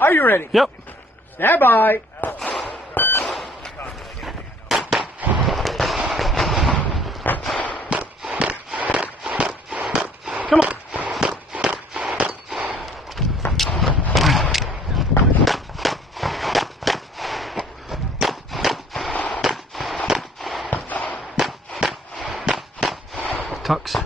Are you ready? Yep. Stand by. Come on. Tucks.